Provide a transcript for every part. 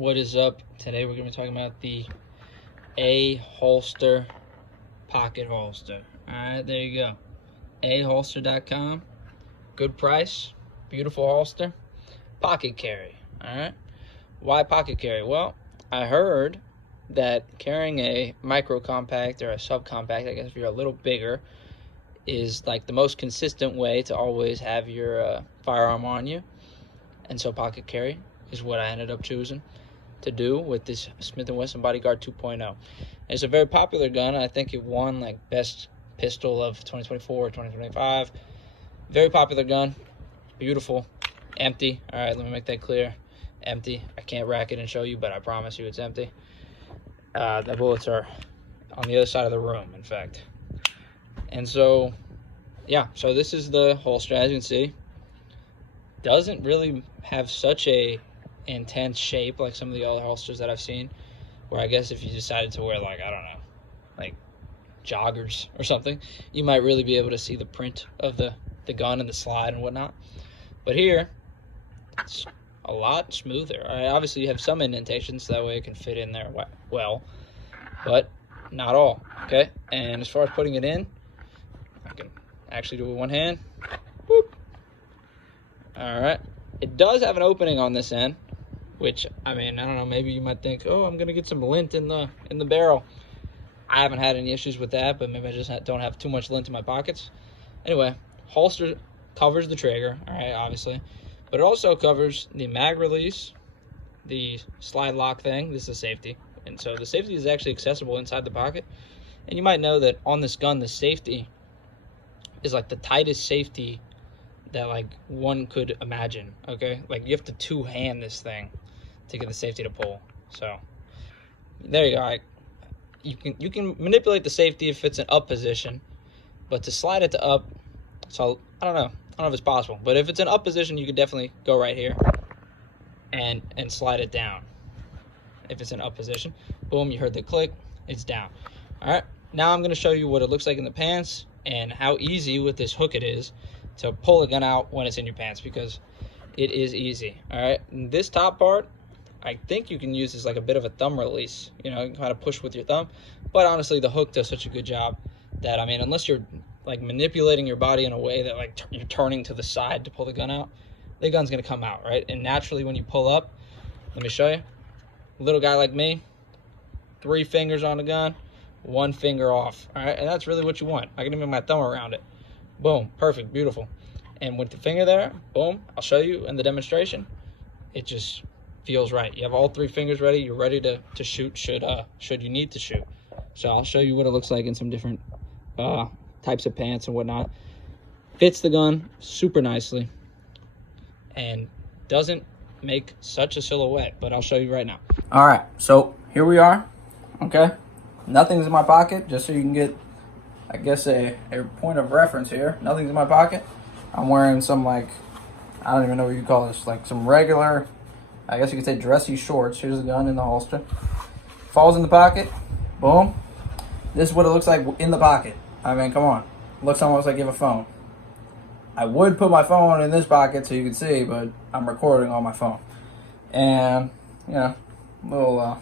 What is up? Today we're going to be talking about the AHolster pocket holster. Alright, there you go. AHolster.com. Good price. Beautiful holster. Pocket carry. Alright. Why pocket carry? Well, I heard that carrying a micro compact or a subcompact, I guess if you're a little bigger, is like the most consistent way to always have your firearm on you. And so pocket carry is what I ended up choosing to do with this Smith & Wesson Bodyguard 2.0. It's a very popular gun. I think it won like best pistol of 2024, 2025. Very popular gun. Beautiful. Empty. All right, let me make that clear. Empty. I can't rack it and show you, but I promise you it's empty. The bullets are on the other side of the room, in fact. And so, yeah, so this is the holster, as you can see. Doesn't really have such a intense shape like some of the other holsters that I've seen, where I guess if you decided to wear, like, I don't know, like joggers or something, you might really be able to see the print of the gun and the slide and whatnot. But here, it's a lot smoother. All right, obviously you have some indentations, so that way it can fit in there well, but not all, okay? And as far as putting it in, I can actually do it with one hand. Boop. All right, it does have an opening on this end, which, I mean, I don't know, maybe you might think, oh, I'm gonna get some lint in the barrel. I haven't had any issues with that, but maybe I just don't have too much lint in my pockets. Anyway, holster covers the trigger, all right, obviously, but it also covers the mag release, the slide lock thing. This is safety, and so the safety is actually accessible inside the pocket. And you might know that on this gun, the safety is like the tightest safety that like one could imagine. Okay, like you have to two-hand this thing to get the safety to pull. So there you go. You can manipulate the safety if it's an up position, but to slide it to up, so I don't know if it's possible, but if it's an up position, you could definitely go right here and slide it down. If it's an up position, boom, you heard the click, it's down. All right, now I'm going to show you what it looks like in the pants and how easy with this hook it is to pull a gun out when it's in your pants, because it is easy. All right, and this top part, I think you can use as like a bit of a thumb release. You know, you can kind of push with your thumb, but honestly, the hook does such a good job that, I mean, unless you're like manipulating your body in a way that like you're turning to the side to pull the gun out, the gun's gonna come out, right? And naturally, when you pull up, let me show you. A little guy like me, 3 fingers on the gun, 1 finger off. All right, and that's really what you want. I can even my thumb around it. Boom, perfect, beautiful. And with the finger there, boom, I'll show you in the demonstration. It just feels right. You have all 3 fingers ready. You're ready to shoot should you need to shoot. So I'll show you what it looks like in some different types of pants and whatnot. Fits the gun super nicely and doesn't make such a silhouette, but I'll show you right now. All right, so here we are. Okay, nothing's in my pocket, just so you can get, I guess, a point of reference here. Nothing's in my pocket. I'm wearing some, like, I don't even know what you call this, like some regular, I guess you could say dressy shorts. Here's the gun in the holster. Falls in the pocket. Boom. This is what it looks like in the pocket. I mean, come on. Looks almost like you have a phone. I would put my phone in this pocket so you can see, but I'm recording on my phone. And, you know, little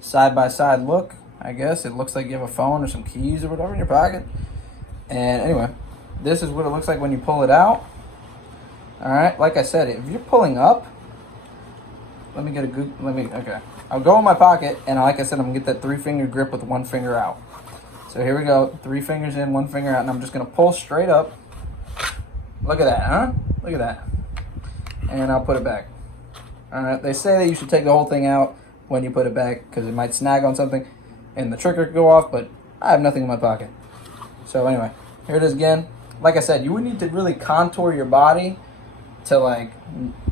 side-by-side look, I guess. It looks like you have a phone or some keys or whatever in your pocket. And anyway, this is what it looks like when you pull it out. All right, like I said, if you're pulling up, okay. I'll go in my pocket, and like I said, I'm gonna get that 3-finger grip with 1 finger out. So here we go, 3 fingers in, 1 finger out, and I'm just gonna pull straight up. Look at that, huh? Look at that. And I'll put it back. All right, they say that you should take the whole thing out when you put it back, because it might snag on something and the trigger could go off, but I have nothing in my pocket. So anyway, here it is again. Like I said, you would need to really contour your body to like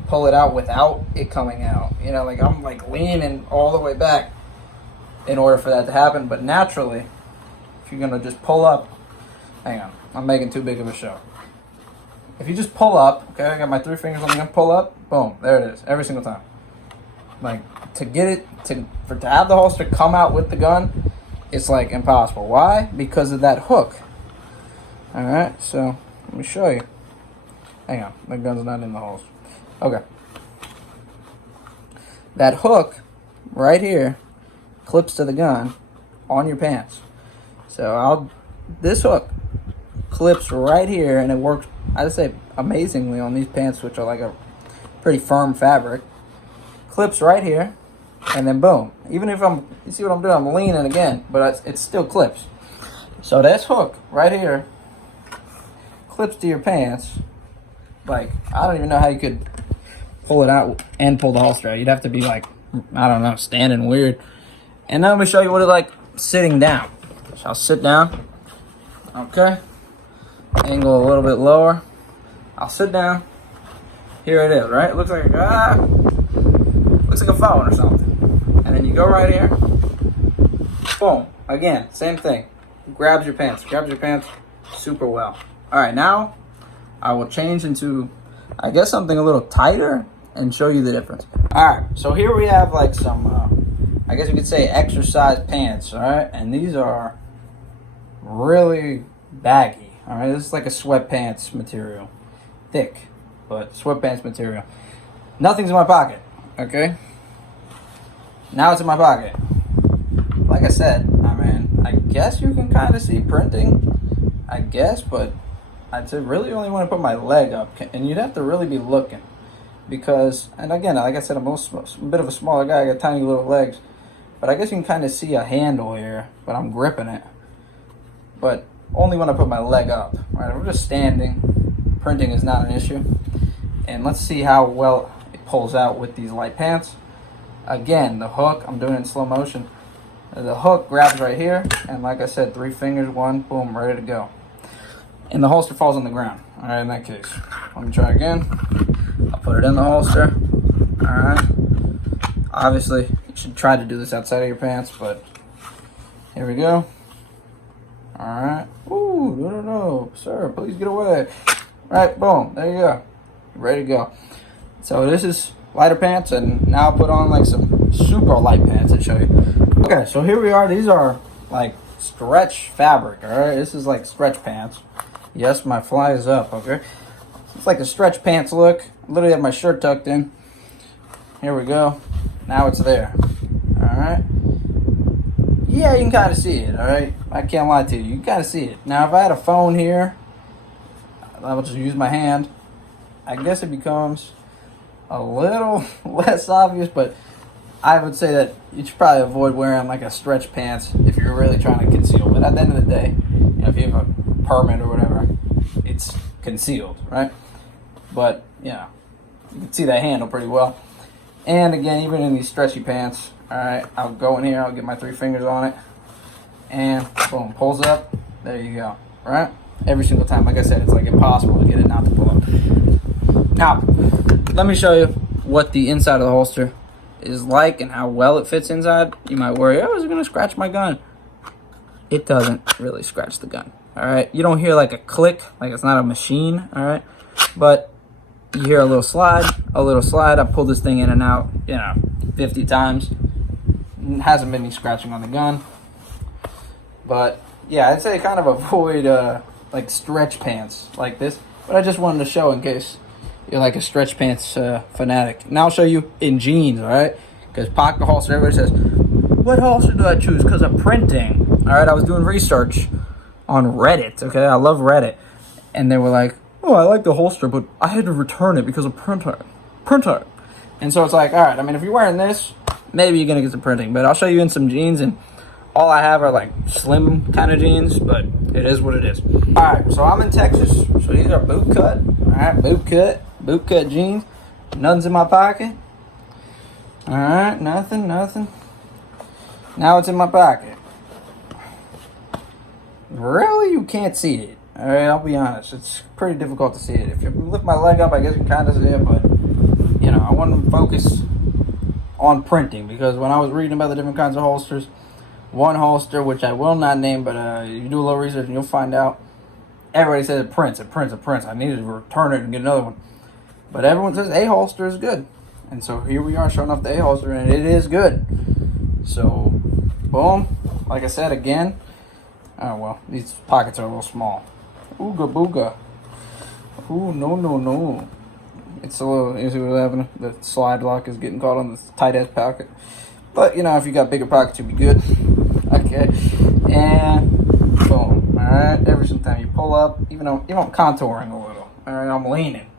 pull it out without it coming out. You know, like I'm like leaning all the way back in order for that to happen. But naturally, if you're gonna just pull up, hang on, I'm making too big of a show. If you just pull up, okay, I got my 3 fingers, I'm gonna pull up, boom, there it is, every single time. Like, to get it, to have the holster come out with the gun, it's like impossible. Why? Because of that hook. All right, so let me show you. Hang on, the gun's not in the holster. Okay. that hook right here clips to the gun on your pants. So this hook clips right here, and it works, I'd say, amazingly on these pants, which are like a pretty firm fabric. Clips right here, and then boom. Even if you see what I'm doing, I'm leaning again, but it still clips. So this hook right here clips to your pants. Like, I don't even know how you could pull it out and pull the holster out. You'd have to be like, I don't know, standing weird. And now let me show you what it's like sitting down. So I'll sit down. Okay. Angle a little bit lower. I'll sit down. Here it is, right? It looks like a phone or something. And then you go right here. Boom. Again, same thing. Grabs your pants. Grabs your pants super well. All right, now I will change into, I guess, something a little tighter and show you the difference. All right, so here we have like some, I guess you could say exercise pants, all right? And these are really baggy, all right? This is like a sweatpants material. Thick, but sweatpants material. Nothing's in my pocket, okay? Now it's in my pocket. Like I said, I guess you can kind of see printing, I guess, but I'd say really only want to put my leg up, and you'd have to really be looking, because, and again, like I said, I'm a bit of a smaller guy, I got tiny little legs, but I guess you can kind of see a handle here, but I'm gripping it, but only when I put my leg up. All right, if we're just standing, printing is not an issue, and let's see how well it pulls out with these light pants. Again, the hook, I'm doing it in slow motion. The hook grabs right here, and like I said, 3 fingers, 1, boom, ready to go. And the holster falls on the ground. All right, in that case. Let me try again. I'll put it in the holster. All right. Obviously, you should try to do this outside of your pants, but here we go. All right. Ooh, no, sir, please get away. All right, boom, there you go. Ready to go. So this is lighter pants, and now I'll put on like some super light pants to show you. Okay, so here we are. These are like stretch fabric, all right? This is like stretch pants. Yes, my fly is up, okay? It's like a stretch pants look. I literally have my shirt tucked in. Here we go. Now it's there. All right? Yeah, you can kind of see it, all right? I can't lie to you. You can kind of see it. Now, if I had a phone here, I would just use my hand. I guess it becomes a little less obvious, but I would say that you should probably avoid wearing like a stretch pants if you're really trying to conceal. But at the end of the day, you know, if you have a permit or whatever, it's concealed, right? But, you know, you can see that handle pretty well. And again, even in these stretchy pants, all right, I'll go in here, I'll get my 3 fingers on it, and boom, pulls up. There you go, right? Every single time. Like I said, it's like impossible to get it not to pull up. Now, let me show you what the inside of the holster is like and how well it fits inside. You might worry, oh, is it gonna scratch my gun? It doesn't really scratch the gun, all right? You don't hear like a click, like it's not a machine, all right? But you hear a little slide. I pulled this thing in and out, 50 times. It hasn't been any scratching on the gun. But yeah, I'd say kind of avoid like stretch pants like this. But I just wanted to show in case you're like a stretch pants fanatic. Now I'll show you in jeans, all right? Because pocket holster, everybody says, what holster do I choose? Because of printing. All right, I was doing research on Reddit, okay? I love Reddit. And they were like, oh, I like the holster, but I had to return it because of printer. And so it's like, all right, I mean, if you're wearing this, maybe you're going to get some printing. But I'll show you in some jeans, and all I have are like slim kind of jeans, but it is what it is. All right, so I'm in Texas, so these are boot cut. All right, boot cut jeans. Nothing's in my pocket. All right, nothing. Now it's in my pocket. Really, you can't see it. All right, I'll be honest. It's pretty difficult to see it. If you lift my leg up, I guess you can kind of see it, but, I want to focus on printing, because when I was reading about the different kinds of holsters, one holster, which I will not name, but you do a little research and you'll find out, everybody says it prints. I needed to return it and get another one. But everyone says AHolster is good. And so here we are showing off the AHolster, and it is good. So, boom. Like I said, again, oh, well, these pockets are a little small. Ooga booga. Ooh, no. it's a little, you see what's happening? The slide lock is getting caught on this tight ass pocket. But you know, if you got bigger pockets, you'll be good. Okay, and boom. All right, every single time you pull up, even though I'm contouring a little, all right, I'm leaning,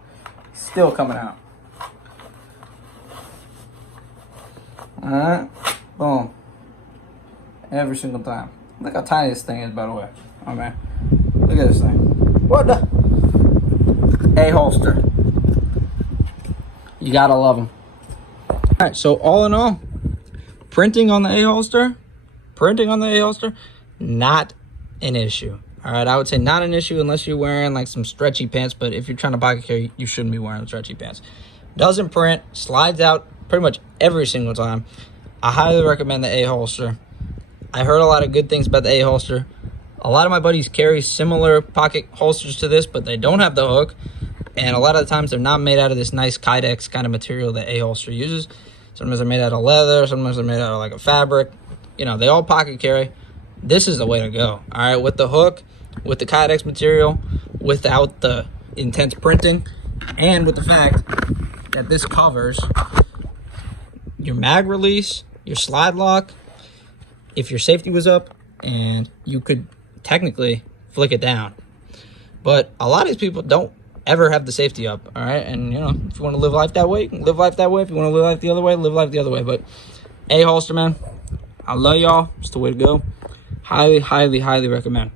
still coming out. All right, boom. Every single time. Look how tiny this thing is, by the way. Oh man, look at this thing. What the? AHolster. You gotta love them. All right, so all in all, printing on the AHolster, not an issue. All right, I would say not an issue unless you're wearing like some stretchy pants, but if you're trying to pocket carry, you shouldn't be wearing stretchy pants. Doesn't print, slides out pretty much every single time. I highly recommend the AHolster. I heard a lot of good things about the AHolster. A lot of my buddies carry similar pocket holsters to this, but they don't have the hook. And a lot of the times they're not made out of this nice Kydex kind of material that AHolster uses. Sometimes they're made out of leather, sometimes they're made out of like a fabric. You know, they all pocket carry. This is the way to go. All right, with the hook, with the Kydex material, without the intense printing, and with the fact that this covers your mag release, your slide lock, if your safety was up, and you could technically flick it down. But a lot of these people don't ever have the safety up, all right? And, you know, if you want to live life that way, you can live life that way. If you want to live life the other way, live life the other way. But AHolster, man, I love y'all. It's the way to go. Highly, highly, highly recommend.